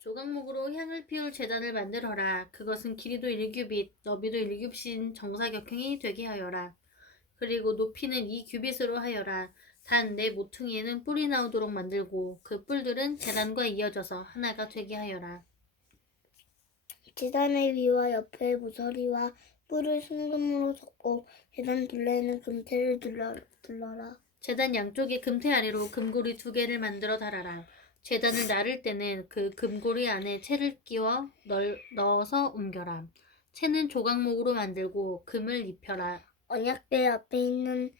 조각목으로 향을 피울 제단을 만들어라. 그것은 길이도 1규빗, 너비도 1규빗인 정사각형이 되게 하여라. 그리고 높이는 2규빗으로 하여라. 단 내 모퉁이에는 뿔이 나오도록 만들고 그 뿔들은 제단과 이어져서 하나가 되게 하여라. 제단의 위와 옆에 모서리와 뿔을 순금으로 덮고 제단 둘레에는 금테를 둘러라. 제단 양쪽에 금테 아래로 금고리 2개를 만들어 달아라. 제단을 나를 때는 그 금고리 안에 채를 끼워 넣어서 옮겨라. 채는 조각목으로 만들고 금을 입혀라. 언약궤 앞에 있는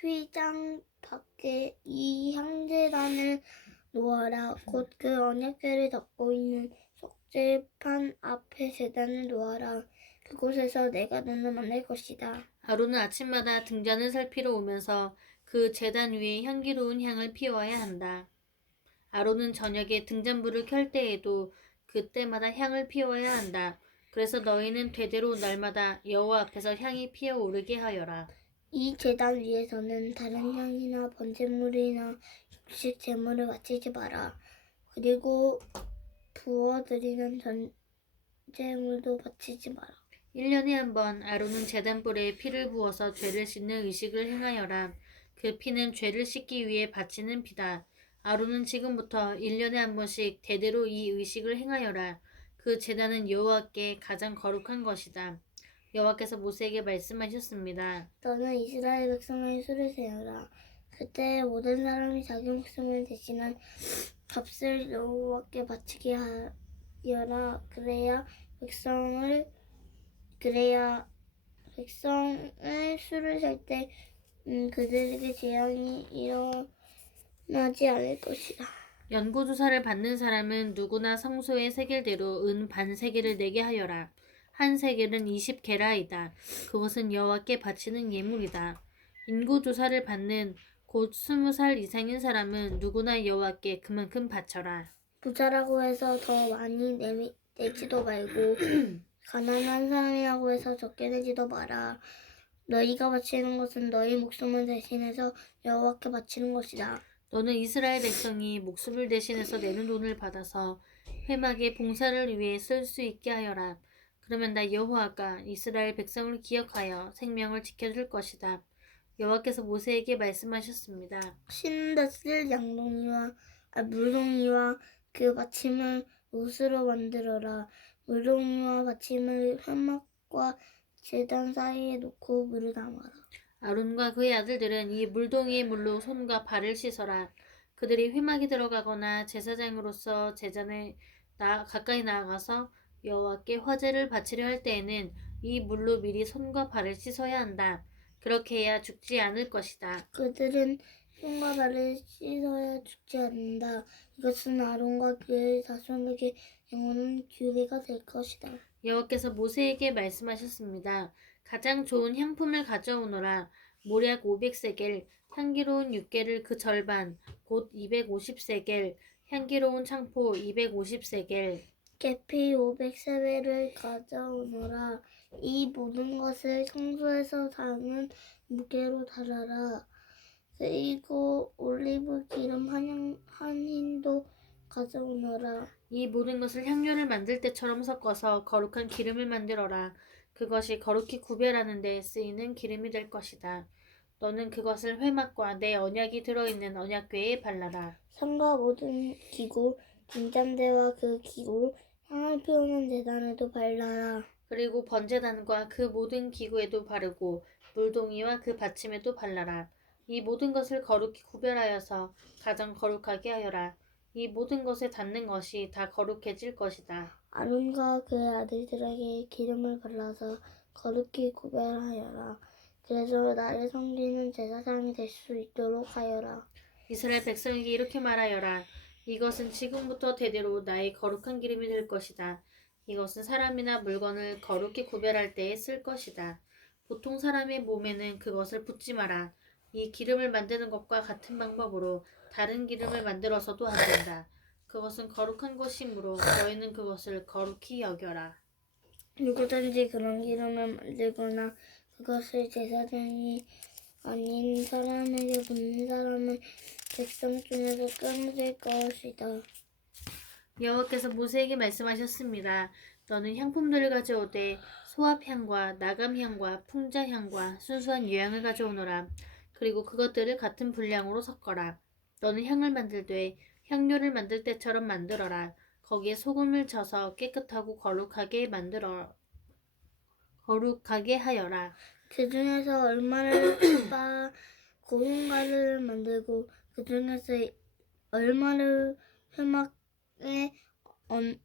휘장 밖에 이 향제단을 놓아라. 곧 그 언약궤를 덮고 있는 속죄판 앞에 제단을 놓아라. 그곳에서 내가 너를 만날 것이다. 아론은 아침마다 등잔을 살피러 오면서 그 제단 위에 향기로운 향을 피워야 한다. 아론은 저녁에 등잔불을 켤 때에도 그때마다 향을 피워야 한다. 그래서 너희는 되대로 날마다 여호와 앞에서 향이 피어오르게 하여라. 이 제단 위에서는 다른 향이나 번제물이나 곡식 제물을 바치지 마라. 그리고 부어드리는 전제물도 바치지 마라. 1년에 한 번 아론은 제단불에 피를 부어서 죄를 씻는 의식을 행하여라. 그 피는 죄를 씻기 위해 바치는 피다. 아론은 지금부터 1년에 한 번씩 대대로 이 의식을 행하여라. 그 제단은 여호와께 가장 거룩한 것이다. 여호와께서 모세에게 말씀하셨습니다. 너는 이스라엘 백성의 수를 세어라. 그때 모든 사람이 자기 목숨을 대신한 값을 여호와께 바치게 하여라. 그래야 백성의 수를 셀 때 그들에게 재앙이 일어나지 않을 것이다. 연고조사를 받는 사람은 누구나 성소의 세겔대로 은 반 세겔을 내게 하여라. 한 세겔은 20게라이다. 그것은 여호와께 바치는 예물이다. 인구조사를 받는 곧 20살 이상인 사람은 누구나 여호와께 그만큼 바쳐라. 부자라고 해서 더 많이 내지도 말고 가난한 사람이라고 해서 적게 내지도 마라. 너희가 바치는 것은 너희 목숨을 대신해서 여호와께 바치는 것이다. 너는 이스라엘 백성이 목숨을 대신해서 내는 돈을 받아서 회막의 봉사를 위해 쓸 수 있게 하여라. 그러면 나 여호와가 이스라엘 백성을 기억하여 생명을 지켜줄 것이다. 여호와께서 모세에게 말씀하셨습니다. 신에다 쓸 물동이와 그 받침을 옷으로 만들어라. 물동이와 받침을 회막과 제단 사이에 놓고 물을 담아라. 아론과 그의 아들들은 이 물동이의 물로 손과 발을 씻어라. 그들이 회막에 들어가거나 제사장으로서 제단에 가까이 나아가서 여호와께 화제를 바치려 할 때에는 이 물로 미리 손과 발을 씻어야 한다. 그렇게 해야 죽지 않을 것이다. 그들은 손과 발을 씻어야 죽지 않는다. 이것은 아론과 그의 자손에게 영원한 규례가 될 것이다. 여호와께서 모세에게 말씀하셨습니다. 가장 좋은 향품을 가져오너라. 모략 500세겔, 향기로운 육개를 그 절반, 곧 250세겔, 향기로운 창포 250세겔. 계피 500세벨을 가져오너라. 이 모든 것을 성소에서 담은 무게로 달아라. 그리고 올리브 기름 한 흰도 가져오너라. 이 모든 것을 향료를 만들 때처럼 섞어서 거룩한 기름을 만들어라. 그것이 거룩히 구별하는 데 쓰이는 기름이 될 것이다. 너는 그것을 회막과 내 언약이 들어있는 언약궤에 발라라. 상과 모든 기구, 등잔대와 그 기구, 향을 피우는 제단에도 발라라. 그리고 번제단과 그 모든 기구에도 바르고 물동이와 그 받침에도 발라라. 이 모든 것을 거룩히 구별하여서 가장 거룩하게 하여라. 이 모든 것에 닿는 것이 다 거룩해질 것이다. 아론과 그의 아들들에게 기름을 발라서 거룩히 구별하여라. 그래서 나를 섬기는 제사장이 될 수 있도록 하여라. 이스라엘 백성에게 이렇게 말하여라. 이것은 지금부터 대대로 나의 거룩한 기름이 될 것이다. 이것은 사람이나 물건을 거룩히 구별할 때에 쓸 것이다. 보통 사람의 몸에는 그것을 붓지 마라. 이 기름을 만드는 것과 같은 방법으로 다른 기름을 만들어서도 안 된다. 그것은 거룩한 것이므로 너희는 그것을 거룩히 여겨라. 누구든지 그런 기름을 만들거나 그것을 제사장이 아닌 사람에게 붓는 사람은 백성 중에서 끊어질 것이다. 여호와께서 모세에게 말씀하셨습니다. 너는 향품들을 가져오되 소합향과 나감향과 풍자향과 순수한 유향을 가져오너라. 그리고 그것들을 같은 분량으로 섞어라. 너는 향을 만들되 향료를 만들 때처럼 만들어라. 거기에 소금을 쳐서 깨끗하고 거룩하게 하여라. 그 중에서 얼마를 빻아 고운 가루를 만들고 그 중에서 얼마를 회막에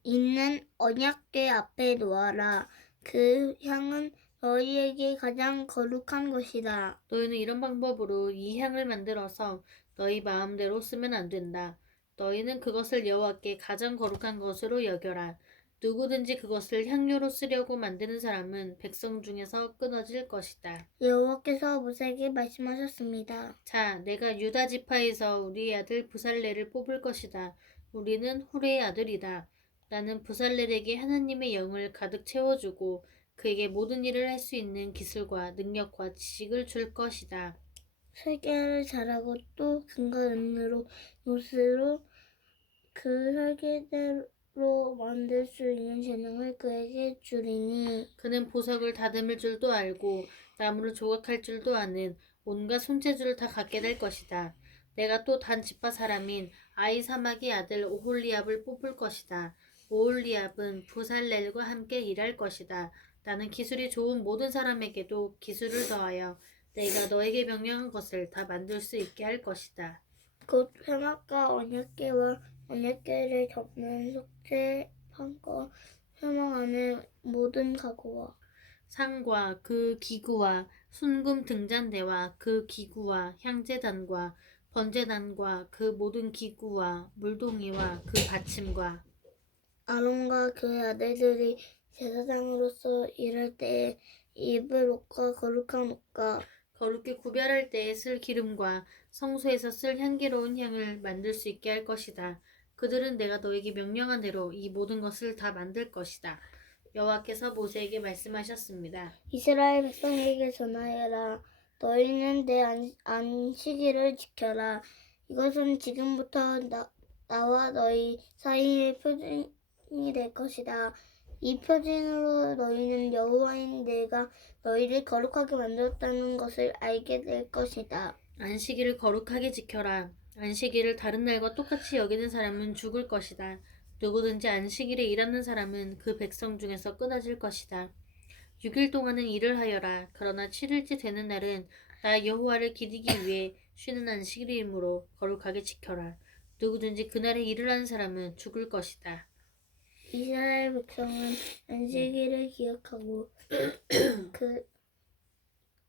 있는 언약궤 앞에 놓아라. 그 향은 너희에게 가장 거룩한 것이다. 너희는 이런 방법으로 이 향을 만들어서 너희 마음대로 쓰면 안 된다. 너희는 그것을 여호와께 가장 거룩한 것으로 여겨라. 누구든지 그것을 향료로 쓰려고 만드는 사람은 백성 중에서 끊어질 것이다. 여호와께서 모세에게 말씀하셨습니다. 자, 내가 유다 지파에서 우리의 아들 부살레를 뽑을 것이다. 우리는 후레의 아들이다. 나는 부살렐에게 하나님의 영을 가득 채워주고 그에게 모든 일을 할 수 있는 기술과 능력과 지식을 줄 것이다. 설계를 잘하고 또 금과 은으로 못으로 그 설계대로 만들 수 있는 재능을 그에게 주리니 그는 보석을 다듬을 줄도 알고 나무를 조각할 줄도 아는 온갖 손재주를 다 갖게 될 것이다. 내가 또 단 지파 사람인 아이사막의 아들 오홀리압을 뽑을 것이다. 오홀리압은 부살렐과 함께 일할 것이다. 나는 기술이 좋은 모든 사람에게도 기술을 더하여 내가 너에게 명령한 것을 다 만들 수 있게 할 것이다. 곧 회막과 언약궤와 언약궤를 덮는 속죄판과 회막 안에 모든 가구와 상과 그 기구와 순금 등잔대와 그 기구와 향제단과 번제단과 그 모든 기구와 물동이와 그 받침과 아론과 그의 아들들이 제사장으로서 일할 때에 입을 옷과 거룩한 옷과 거룩히 구별할 때에 쓸 기름과 성소에서 쓸 향기로운 향을 만들 수 있게 할 것이다. 그들은 내가 너에게 명령한 대로 이 모든 것을 다 만들 것이다. 여호와께서 모세에게 말씀하셨습니다. 이스라엘 백성에게 전하여라. 너희는 내 안식일을 지켜라. 이것은 지금부터 나와 너희 사이의 표징이 될 것이다. 이 표징으로 너희는 여호와인 내가 너희를 거룩하게 만들었다는 것을 알게 될 것이다. 안식일을 거룩하게 지켜라. 안식일을 다른 날과 똑같이 여기는 사람은 죽을 것이다. 누구든지 안식일에 일하는 사람은 그 백성 중에서 끊어질 것이다. 6일 동안은 일을 하여라. 그러나 7일째 되는 날은 나 여호와를 기리기 위해 쉬는 안식일이므로 거룩하게 지켜라. 누구든지 그날에 일을 하는 사람은 죽을 것이다. 이스라엘 백성은 안식일을 기억하고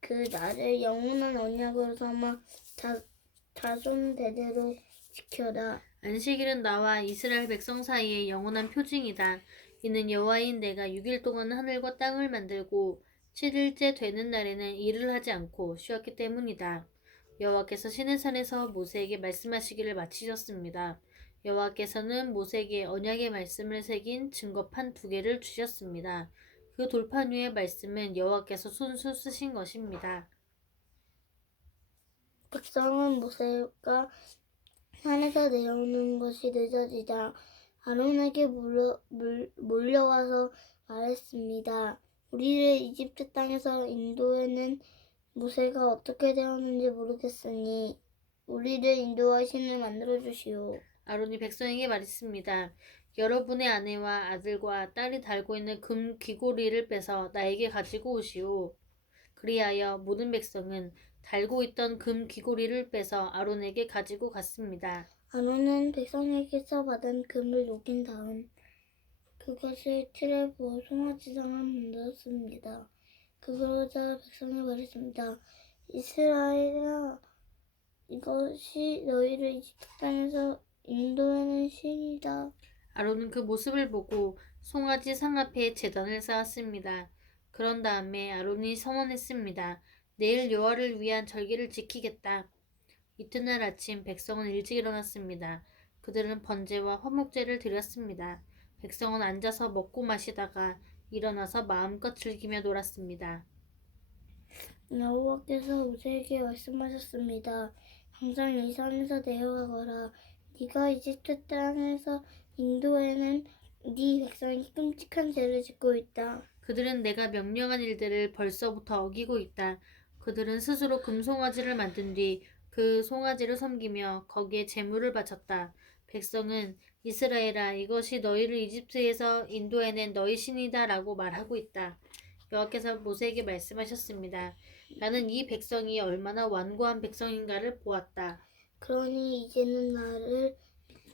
그 날을 영원한 언약으로 삼아 자손 대대로 지켜라. 안식일은 나와 이스라엘 백성 사이의 영원한 표징이다. 이는 여호와인 내가 6일 동안 하늘과 땅을 만들고 7일째 되는 날에는 일을 하지 않고 쉬었기 때문이다. 여호와께서 시내산에서 모세에게 말씀하시기를 마치셨습니다. 여호와께서는 모세에게 언약의 말씀을 새긴 증거판 2개를 주셨습니다. 그 돌판 위의 말씀은 여호와께서 손수 쓰신 것입니다. 백성은 모세가 산에서 내려오는 것이 늦어지자 아론에게 몰려와서 말했습니다. 우리를 이집트 땅에서 인도해낸 모세가 어떻게 되었는지 모르겠으니 우리를 인도할 신을 만들어 주시오. 아론이 백성에게 말했습니다. 여러분의 아내와 아들과 딸이 달고 있는 금 귀고리를 빼서 나에게 가지고 오시오. 그리하여 모든 백성은 달고 있던 금 귀고리를 빼서 아론에게 가지고 갔습니다. 아론은 백성에게서 받은 금을 녹인 다음 그것을 틀에 부어 송아지상을 만들었습니다. 그러자 백성이 말했습니다. 이스라엘아, 이것이 너희를 이집트 땅에서 인도하는 신이다. 아론은 그 모습을 보고 송아지 상 앞에 제단을 쌓았습니다. 그런 다음에 아론이 선언했습니다. 내일 여호와를 위한 절기를 지키겠다. 이튿날 아침 백성은 일찍 일어났습니다. 그들은 번제와 화목제를 드렸습니다. 백성은 앉아서 먹고 마시다가 일어나서 마음껏 즐기며 놀았습니다. 여호와께서 모세에게 말씀하셨습니다. 당장 이 산에서 내려가거라. 네가 이집트 땅에서 인도에는 네 백성이 끔찍한 죄를 짓고 있다. 그들은 내가 명령한 일들을 벌써부터 어기고 있다. 그들은 스스로 금송아지를 만든 뒤 그 송아지를 섬기며 거기에 제물을 바쳤다. 백성은 이스라엘아 이것이 너희를 이집트에서 인도해낸 너희 신이다 라고 말하고 있다. 여호와께서 모세에게 말씀하셨습니다. 나는 이 백성이 얼마나 완고한 백성인가를 보았다. 그러니 이제는 나를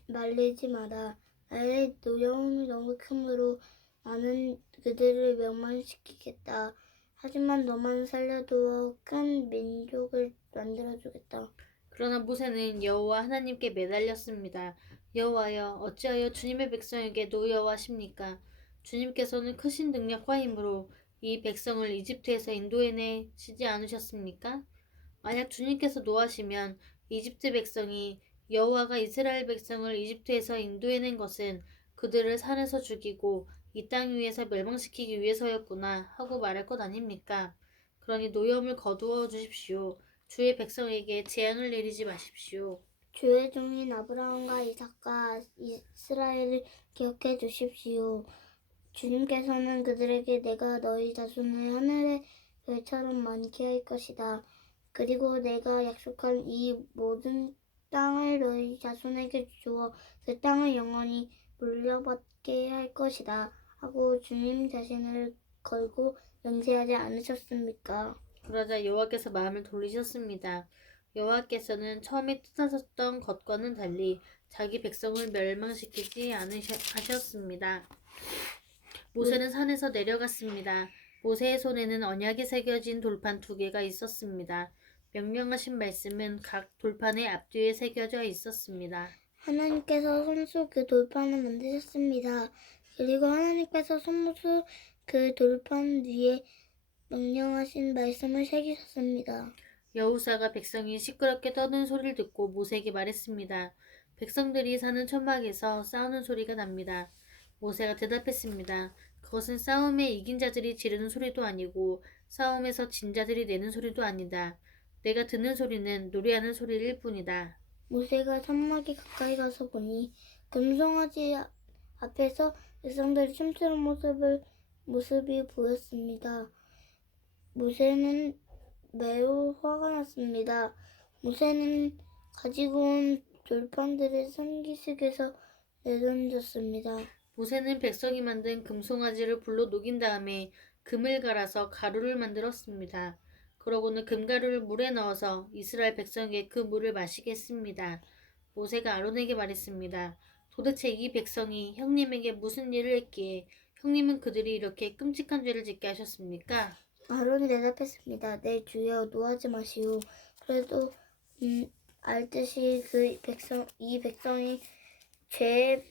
말리지 마라. 나의 노여움이 너무 크므로 나는 그들을 멸망시키겠다. 하지만 너만 살려두어 큰 민족을 만들어주겠다. 그러나 모세는 여호와 하나님께 매달렸습니다. 여호와여 어찌하여 주님의 백성에게 노여워하십니까? 주님께서는 크신 능력과 힘으로 이 백성을 이집트에서 인도해내시지 않으셨습니까? 만약 주님께서 노하시면 이집트 백성이 여호와가 이스라엘 백성을 이집트에서 인도해낸 것은 그들을 산에서 죽이고 이 땅 위에서 멸망시키기 위해서였구나 하고 말할 것 아닙니까? 그러니 노여움을 거두어 주십시오. 주의 백성에게 재앙을 내리지 마십시오. 주의 종인 아브라함과 이삭과 이스라엘을 기억해 주십시오. 주님께서는 그들에게 내가 너희 자손을 하늘의 별처럼 많게 할 것이다. 그리고 내가 약속한 이 모든 땅을 너희 자손에게 주어 그 땅을 영원히 물려받게 할 것이다. 하고 주님 자신을 걸고 맹세하지 않으셨습니까? 그러자 여호와께서 마음을 돌리셨습니다. 여호와께서는 처음에 뜻하셨던 것과는 달리 자기 백성을 멸망시키지 않으셨습니다. 모세는 산에서 내려갔습니다. 모세의 손에는 언약이 새겨진 돌판 2개가 있었습니다. 명령하신 말씀은 각 돌판의 앞뒤에 새겨져 있었습니다. 하나님께서 손수 그 돌판을 만드셨습니다. 그리고 하나님께서 손수 그 돌판 위에 명령하신 말씀을 새기셨습니다. 여호사가 백성이 시끄럽게 떠드는 소리를 듣고 모세에게 말했습니다. 백성들이 사는 천막에서 싸우는 소리가 납니다. 모세가 대답했습니다. 그것은 싸움에 이긴 자들이 지르는 소리도 아니고 싸움에서 진 자들이 내는 소리도 아니다. 내가 듣는 소리는 노래하는 소리일 뿐이다. 모세가 산막에 가까이 가서 보니 금송아지 앞에서 백성들이 춤추는 모습이 보였습니다. 모세는 매우 화가 났습니다. 모세는 가지고 온 돌판들을 산기슭에서 내던졌습니다. 모세는 백성이 만든 금송아지를 불로 녹인 다음에 금을 갈아서 가루를 만들었습니다. 그러고는 금가루를 물에 넣어서 이스라엘 백성에게 그 물을 마시게 했습니다. 모세가 아론에게 말했습니다. 도대체 이 백성이 형님에게 무슨 일을 했기에 형님은 그들이 이렇게 끔찍한 죄를 짓게 하셨습니까? 아론이 대답했습니다. 네 주여 노하지 마시오. 그래도 알듯이 이 백성이 죄에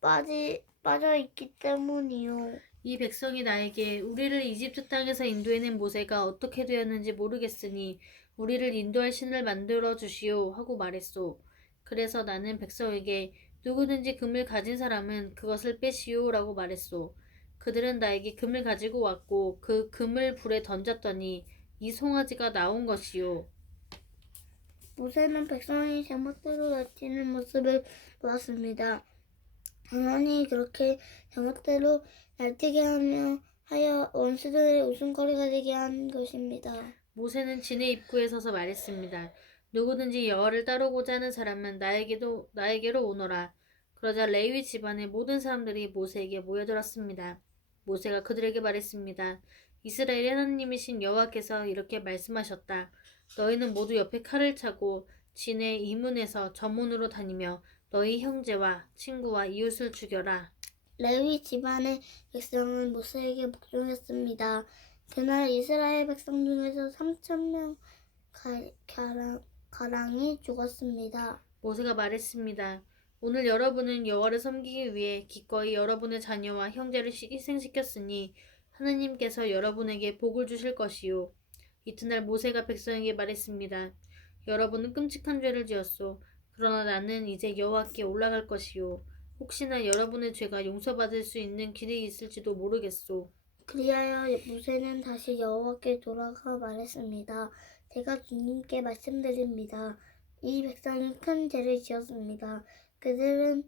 빠져 있기 때문이요. 이 백성이 나에게 우리를 이집트 땅에서 인도해낸 모세가 어떻게 되었는지 모르겠으니 우리를 인도할 신을 만들어 주시오 하고 말했소. 그래서 나는 백성에게 누구든지 금을 가진 사람은 그것을 빼시오 라고 말했소. 그들은 나에게 금을 가지고 왔고 그 금을 불에 던졌더니 이 송아지가 나온 것이요. 모세는 백성이 제멋대로 날뛰는 모습을 보았습니다. 하나님이 그렇게 제멋대로 날뛰게 하여 원수들의 웃음거리가 되게 한 것입니다. 모세는 진의 입구에 서서 말했습니다. 누구든지 여호와를 따르고자 하는 사람은 나에게로 오너라. 그러자 레위 집안의 모든 사람들이 모세에게 모여들었습니다. 모세가 그들에게 말했습니다. 이스라엘의 하나님이신 여호와께서 이렇게 말씀하셨다. 너희는 모두 옆에 칼을 차고 진의 이문에서 저문으로 다니며 너희 형제와 친구와 이웃을 죽여라. 레위 집안의 백성은 모세에게 복종했습니다. 그날 이스라엘 백성 중에서 3,000명 가량이 죽었습니다. 모세가 말했습니다. 오늘 여러분은 여호와를 섬기기 위해 기꺼이 여러분의 자녀와 형제를 희생시켰으니 하나님께서 여러분에게 복을 주실 것이요. 이튿날 모세가 백성에게 말했습니다. 여러분은 끔찍한 죄를 지었소. 그러나 나는 이제 여호와께 올라갈 것이요. 혹시나 여러분의 죄가 용서받을 수 있는 길이 있을지도 모르겠소. 그리하여 모세는 다시 여호와께 돌아가 말했습니다. 제가 주님께 말씀드립니다. 이 백성이 큰 죄를 지었습니다. 그들은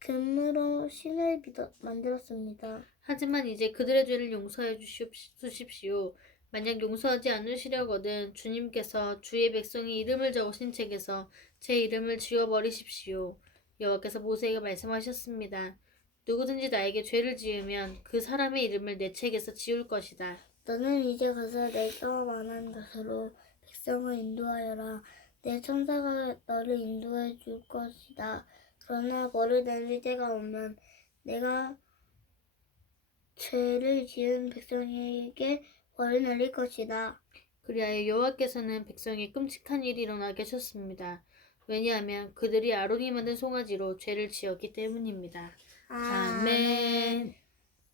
금으로 신을 만들었습니다. 하지만 이제 그들의 죄를 용서해 주십시오. 만약 용서하지 않으시려거든 주님께서 주의 백성의 이름을 적으신 책에서 제 이름을 지워버리십시오. 여호와께서 모세에게 말씀하셨습니다. 누구든지 나에게 죄를 지으면 그 사람의 이름을 내 책에서 지울 것이다. 너는 이제 가서 내가 말한 것으로 백성을 인도하여라. 내 천사가 너를 인도해 줄 것이다. 그러나 벌을 내릴 때가 오면 내가 죄를 지은 백성에게 벌을 내릴 것이다. 그리하여 여호와께서는 백성의 끔찍한 일이 일어나게 하셨습니다. 왜냐하면 그들이 아론이 만든 송아지로 죄를 지었기 때문입니다. 아멘.